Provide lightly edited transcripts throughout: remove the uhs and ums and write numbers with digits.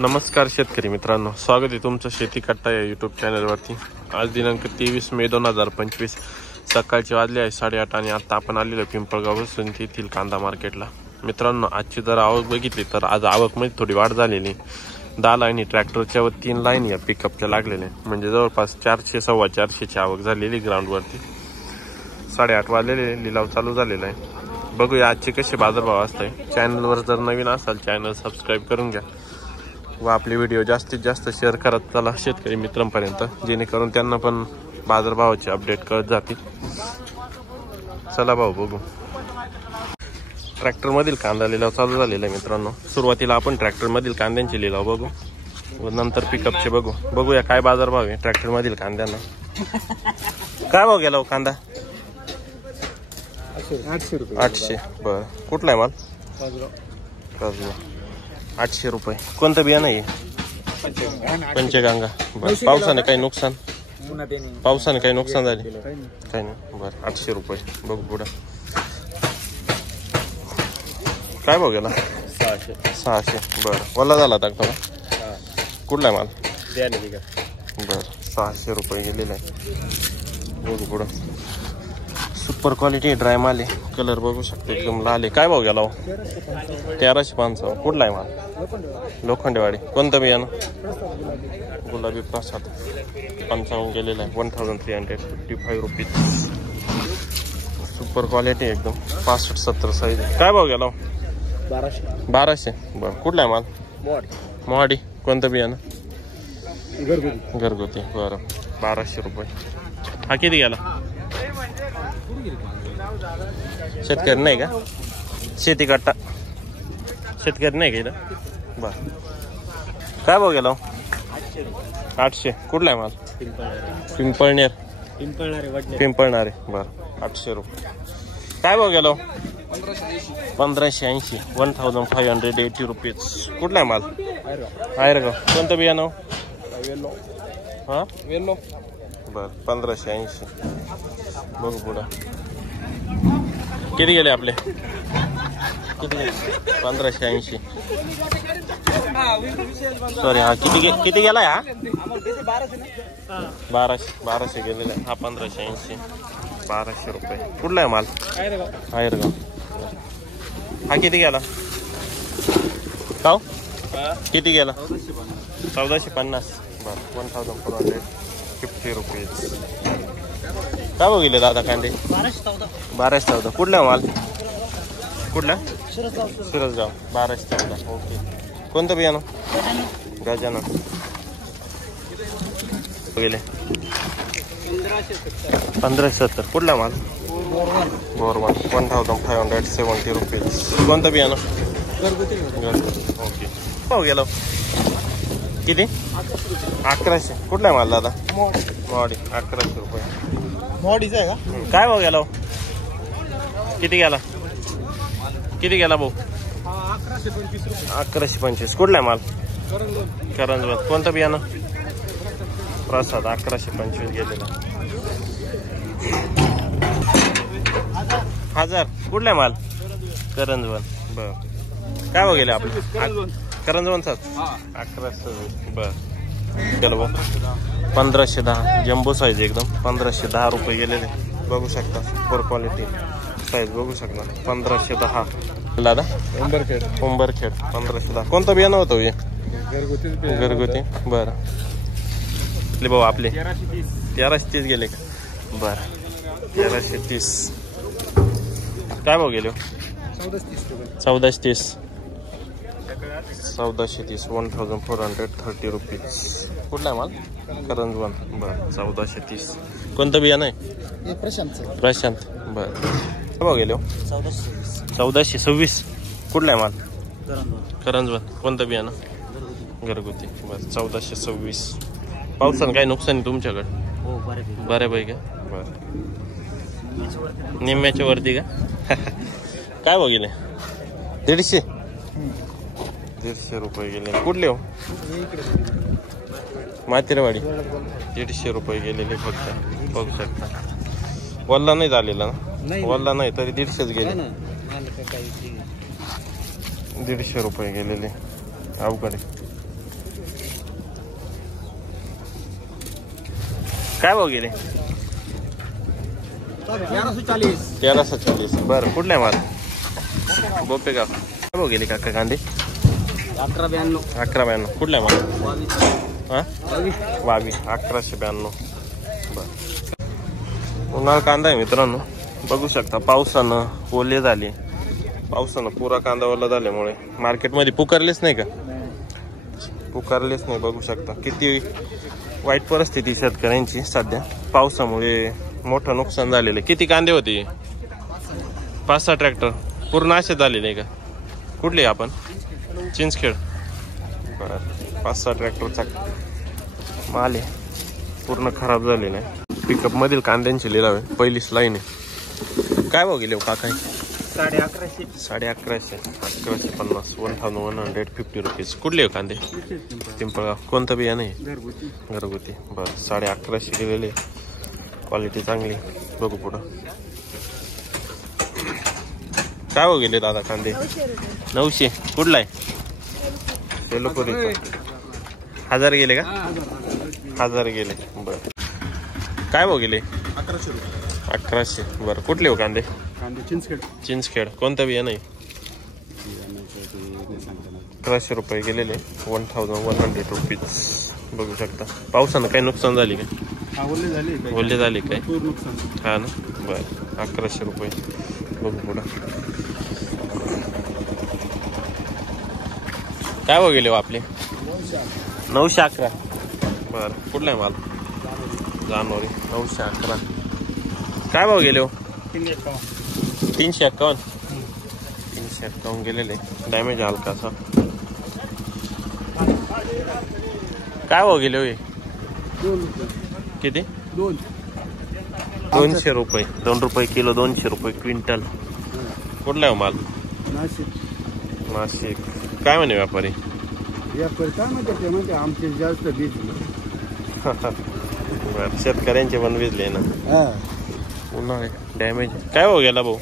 नमस्कार शेतकरी मित्रांनो, स्वागत आहे तुमचं शेती कट्टा या यूट्यूब चॅनलवरती। आज दिनांक 23 मे 2025 सकाळचे वाजले आहे 8:30 आणि आता आपण आलेलो पिंपळगाव वसंत येथील कांदा मार्केटला। मित्रांनो, आजची जर आवक बघितली तर आज आवकमध्ये थोडी वाढ झालेली। 10 लाईनी ट्रॅक्टरच्या व 3 लाईनी या पिकअपच्या लागलेल्या, म्हणजे जवळपास 400 सव्वा 400 ची आवक झालेली ग्राउंडवरती। 8:30 वाजलेले लिलाव चालू झालेला आहे। बघूया आजचे कसे बाजारभाव असते। चॅनलवर जर नवीन असाल चॅनल सबस्क्राईब करून घ्या व आपले व्हिडिओ जास्तीत जास्त शेअर करत चला शेतकरी मित्रांपर्यंत, जेणेकरून त्यांना पण बाजारभावाचे अपडेट कळत जातील। चला भाऊ बघू। ट्रॅक्टर मधील कांदा लिलाव चालू झालेला आहे मित्रांनो। सुरुवातीला आपण ट्रॅक्टर मधील कांद्यांचे लिलाव बघू व नंतर पिकअपचे बघूया काय बाजारभाव आहे ट्रॅक्टर मधील कांद्यांना। काय भाव गेला कांदा? 800 रुपये। 800। बर, कुठला आहे माल? काजू 800 रुपये। कोणतं बियाणं आहे? पंचगंगा। पावसाने काही नुकसान? पावसाने काही नुकसान झाले? काही नाही। बरं, 800 रुपये। बघू पुढं काय भाव गेला? 600। बरं, वल्ला झाला होता थोडा? कुठला आहे माल? बरं, 600 रुपये गेलेला आहे। बघू पुढं सुपर क्वालिटी ड्राय माल आहे। कलर बघू शकतो एकदम लाल आहे। काय भाव गेला? 1355। कुठला आहे माल? लोखंडेवाडी। कोणतं बियाणं? गुलाबी प्रसाद 55 गेलेला आहे। 1355 रुपीज। सुपर क्वालिटी एकदम 65-70 साईज। काय भाव गेला? 1200। बरं, कुठला आहे माल? मोहाडी। कोणतं बियाणं? घरगुती। बरं, 1200 रुपये। हा किती गेला? शेतकरी नाही का? शेती कट्टा शेतकरी नाही का इथं? बर, काय भाव गेला? 800। कुठला आहे माल? पिंपळणारे। बर, 800 रुपये। काय भाव गेला? 1580। 1580 रुपीज। कुठला आहे माल? आयरगाव। कोणतं बियाणं? हा, बर, 1580। बघू पुढं किती गेले आपले? किती? 1580। सॉरी, हा किती गेला? हा 1200 गेलेला। हा 1580। 1200 रुपये। कुठला आहे माल? आयरगाव। हा किती गेला? का किती गेला? 1450। बरं, 1450 रुपीज। काय भाव गेले दादा कांदे? 1214। कुठला माल? कुठला? सुरजगाव। 1214। ओके। कोणतं बियाणं? गजानन। गेले 1570। कुठला माल? बोरवन। 1570 रुपीज। कोणतं बियाणं? ओके। भाव गेलो किती? 1100। कुठला माल दादा? मोहाडी। 1100 रुपये। मोडीचा आहे का? काय भाव गेला? किती गेला? किती गेला भाऊ? 1125। कुठला माल? करंजवन। कोणतं बियाणं? प्रसाद। 1125 गेलेला। 1000। कुठला माल? करंजवन। बर, काय भाव गेले आपले? करंजवनचाच 1120। बर, चलो भाऊ 1510। जम्बो साईज एकदम 1510 रुपये गेलेले। बघू शकता सुपर क्वालिटी साईज बघू शकता। 1510 दादा। उंबरखेड 1510। कोणतं बियाणं होतं हे? घरगुती। बरं, भाऊ आपले 1330 गेले का? बरं, 1330। काय भाव गेले? 1430। 1430। 1430 रुपीज। कुठला माल? करंजवन। बरं, 1430। कोणतं बियाणं आहे? प्रशांत। बरं, काय भाव गेले? 1426। कुठला आहे माल? करंजवन। कोणतं बियाणं? घरगुती। बरं, 1426। पावसानं काय नुकसान आहे तुमच्याकडे? बऱ्यापैकी। बरं, निम्म्याच्या वरती का? काय भाव गेले? 150 रुपये गेले। कुठले हो? मातेरवाडी। 150 रुपये गेलेले फक्त। बघू शकता वल्ला नाही झालेला ना? वल्ला नाही तरी 150 गेले। 150 रुपये गेलेले। अवघड आहे। काय भाव गेले? 1340. बरं, कुठला आहे माल? बोपेगाव. काय भाव गेले काका कांदे? 1192. कुठला आहे माल? हां 22. 1192. बरं, उन्हाळा कांदा आहे मित्रांनो, बघू शकता. पावसानं ओले झाले, पावसानं पुरा कांदा ओला झाल्यामुळे मार्केटमध्ये पुकारलेच नाही का? पुकारलेच नाही. बघू शकता किती वाईट परिस्थिती शेतकऱ्यांची सध्या. पावसामुळे मोठं नुकसान झालेलं. किती कांदे होते? 5-6 ट्रॅक्टर पूर्ण असे झालेले का? कुठले आपण? चिंचखेड. बरं, 5-6 ट्रॅक्टरचा माल आहे, पूर्ण खराब झालेला आहे. पिकअप मधील कांद्यांची लिलाव आहे, पहिलीच लाईन आहे. काय भाव गेले काका? 1150. 1150. 1150. 1150 रुपीज. कुठले हो कांदे? पिंपळगाव. कोणतं बियाणं आहे? घरगुती. बरं, 1150 गेलेले, क्वालिटी चांगली. बघू पुढं काय हो गेले दादा कांदे? 900. कुठला आहे? सेलोपुरी. 1000 गेले का? 1000 गेले. बरं, काय भाव गेले? 1100 रुपये. 1100. बरं, कुठले हो कांदे? चिंचखेड. चिंचखेड. कोणतं बियाणं आहे? 1100 रुपये गेलेले, 1100 रुपीज. बघू शकता. पावसानं काही नुकसान झाले का? ओले झाले काय? हा ना. बरं, 1100 रुपये. बघू पुढं काय भाव गेले हो आपले? 911. बरं, कुठला आहे माल? जानेवारी. 911. काय भाव गेले हो? 351. 351 गेलेले, डॅमेज हलकासा. काय भाव गेले हो? किती? 200 रुपये. 2 रुपये किलो, 200 रुपये क्विंटल. कुठला आहे माल? नाशिक. काय म्हणे व्यापारी? आमचे जास्त बीज. शेतकऱ्यांचे पण भिजले ना उन्हाळे, डॅमेज. काय भाव गेला भाऊ?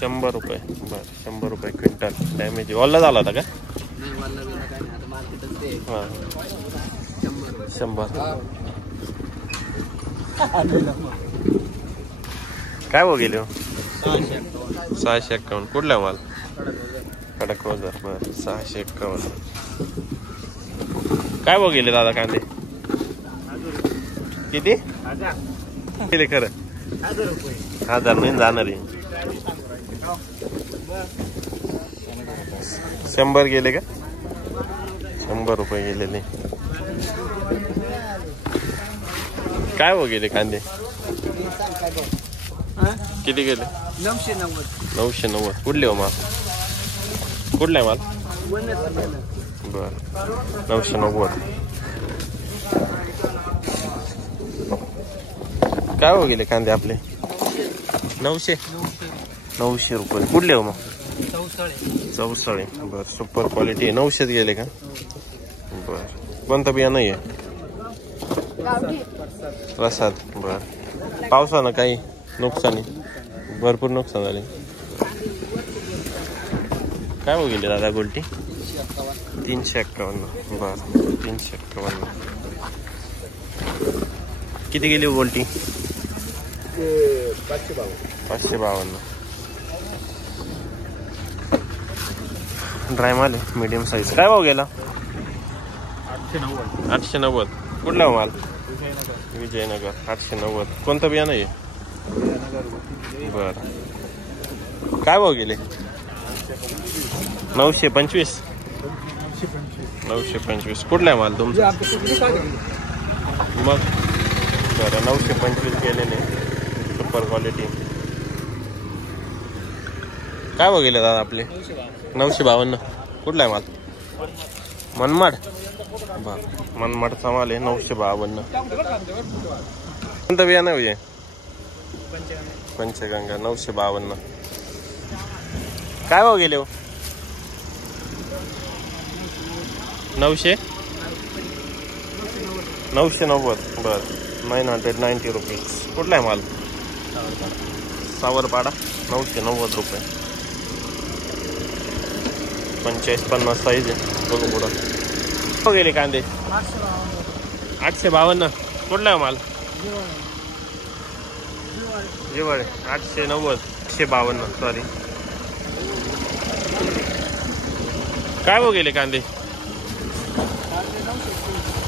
100 रुपये. बरं, 100 रुपये क्विंटल. डॅमेज ओला झाला होता का? हां, 100. काय भाव गेले हो? 651. कुठला माल? कडक वजर. बरं, 651. काय भाव गेले दादा कांदे? किती गेले? खरं 1000 नाही जाणार आहे. 100 गेले का? 100 रुपये गेलेले. काय हो गेले कांदे? किती गेले? 990. कुठले हो माल? कुठला आहे माल? बर, 990. काय हो गेले कांदे आपले? 900 रुपये. कुठले हो मग? चौसाळे. बर, सुपर क्वालिटी आहे. 900 गेले का? बर, कोणतं बिया नाही आहे? प्रसाद. बर, पावसानं काही नुकसान? भरपूर नुकसान झाले. काय हो गेले दादा गोल्टी? 351. बर, 351. किती गेली गोल्टी? 552. ड्राय माल आहे, मीडियम साईज. काय भाव गेला? 890. कुठला माल? विजयनगर. 890. कोणतं बियाणं आहे? बर, काय भाव गेले? 925. 925. कुठला आहे माल तुमचा? मग बरं, 925 गेलेले, सुपर क्वालिटी. काय भाव गेले दादा आपले? 952. कुठला आहे माल? मनमाड. बर, मनमाडचा माल आहे. 952. कोणतं बियाणं आहे? पंचगंगा. 952. काय भाव गेले हो? 990. बर, 990 रुपीज. कुठला आहे माल? सावरपाडा. 990 रुपये. 45-50 साईज आहे. बघू पुढं. हो गेले कांदे? 852. कुठला आहे माल? जिवाळे 890 852 सॉरी. काय भाव गेले कांदे?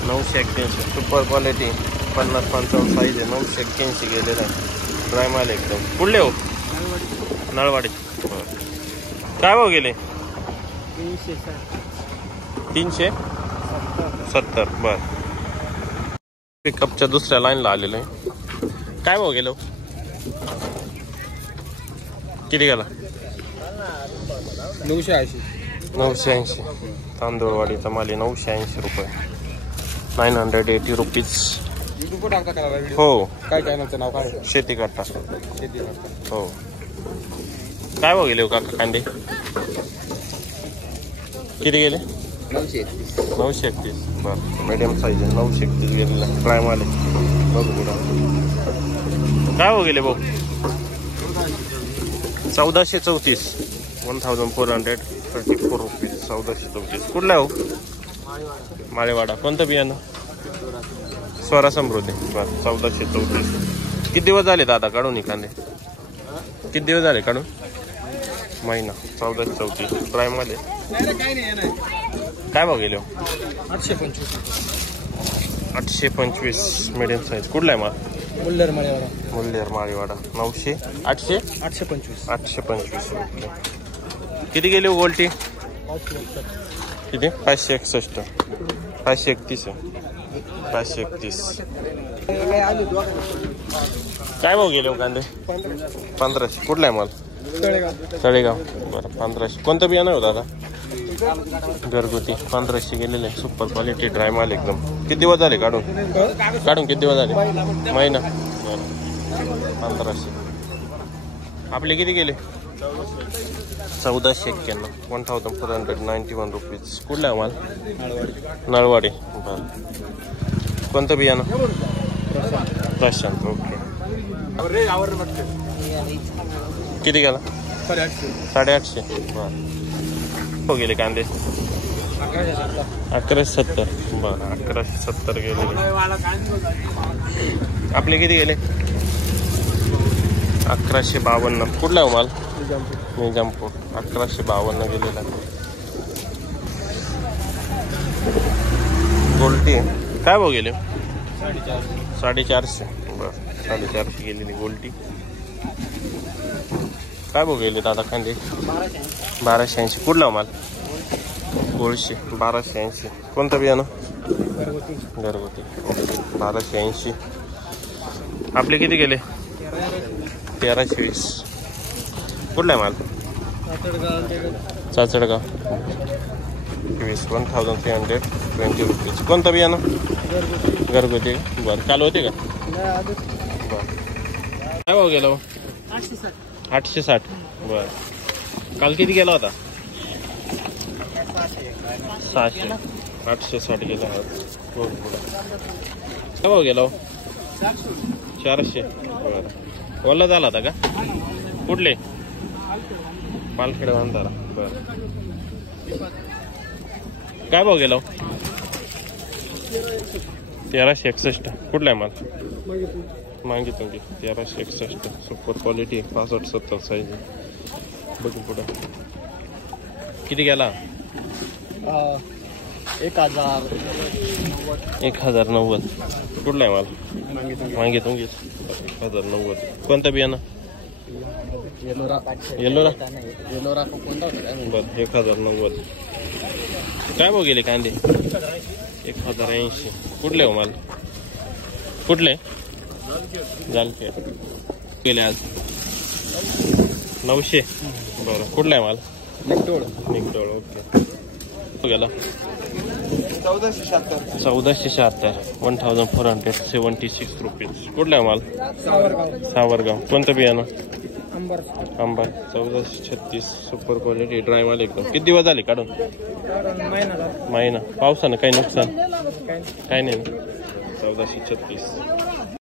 981 सुपर क्वालिटी 50-55 साईज आहे. 981 गेलेला आहे. ड्राय माल एकदम. कुठले हो? नळवाडी. काय भाव गेले? 370. बर. पिकअपच्या दुसऱ्या लाईनला आलेलो आहे. काय भाव गेलो? किती गेला? 980. तांदूळवाडीचा माल 980 रुपये. 980 रुपीज. हो. काय चॅनलचं नाव काय? शेती कट्टा. हो. काय भाव गेले हो काका कांदे? किती गेले? 931. बरं. मीडियम साईज आहे. 931 गेलेला. ड्राय माल आहे. बघू पुढं. काय भाव गेले भाऊ? 1434. 1434 रुपीज. 1434. कुठला हो? माळेवाडा. कोणतं बियाणं? स्वरा समृद्धी. बरं. 1434. किती दिवस झाले दादा काढून कांदे? किती दिवस झाले काढून? महिना. 1434 ड्राय मध्ये. काय भाव गेले? 825 मीडियम साईज. कुठला आहे माल? मुल्लेर माळेवाडा. 825 रुपये. किती गेले गोल्टी? किती? 561. 531 आहे. 531. काय भाव गेले कांदे? 1500. कुठला आहे माल? तळेगाव. बरं. 1500. कोणतं बियाणं होतं दादा? घरगुती. 1500 गेलेले. सुपर क्वालिटी ड्राय माल एकदम. किती दिवस झाले काढून? किती दिवस झाले? महिना. 1500. आपले किती गेले? 1491. 1491 रुपीज. कुठला आहे माल? नळवाडी. बरं. कोणतं बियाणं? प्रशांत. ओके. किती गेला? 850. बरं. हो गेले कांदे? 1170. बरं. 1170 गेले. आपले किती गेले? 1152. कुठला आहे माल? निजामपूर. 1152 गेलेला. गोल्टी. काय भाव गेले? 450. बरं. 450 गेलेली गोल्टी. काय भाव गेले दादा कांदे? 1280. कुठला माल? गोळशी. 1280. कोणतं बियाणं? घरगुती. 1280. आपले किती गेले? 1320. कुठला आहे माल? चाचडगाव. 1320 रुपीज. कोणतं बियाणं? घरगुती. बरं. काल होते का? बरं. काय भाव गेला? 860. बरं. काल किती गेला होता? 600. 860 गेला. काय भाव गेला? 400. बरं. ओला झाला होता का? कुठले? पालखेड बांधारा. बरं. काय भाव गेला? 1361. कुठला आहे माल? मागितून घे. 1361. Super quality. 65-70 साईज. बघू पुढं. किती गेला? 1090. कुठला आहे माल? मागितून घे. 1090. कोणतं बियाणं? येलोरा. बरं. 1090. काय भाव गेले कांदे? 1080. कुठले हो माल? कुठले? जालखे. गेले आज 900. बरं. कुठला आहे माल? निगडोळ. ओके. गेला 1476. 1476 रुपीज. कुठला आहे माल? सावरगाव. कोणतं बियाणं? आंबा. 1436. सुपर क्वालिटी ड्राय माल एकदम. किती दिवस झाले काढून? महिना. पावसानं काही नुकसान? काही नाही. 1436.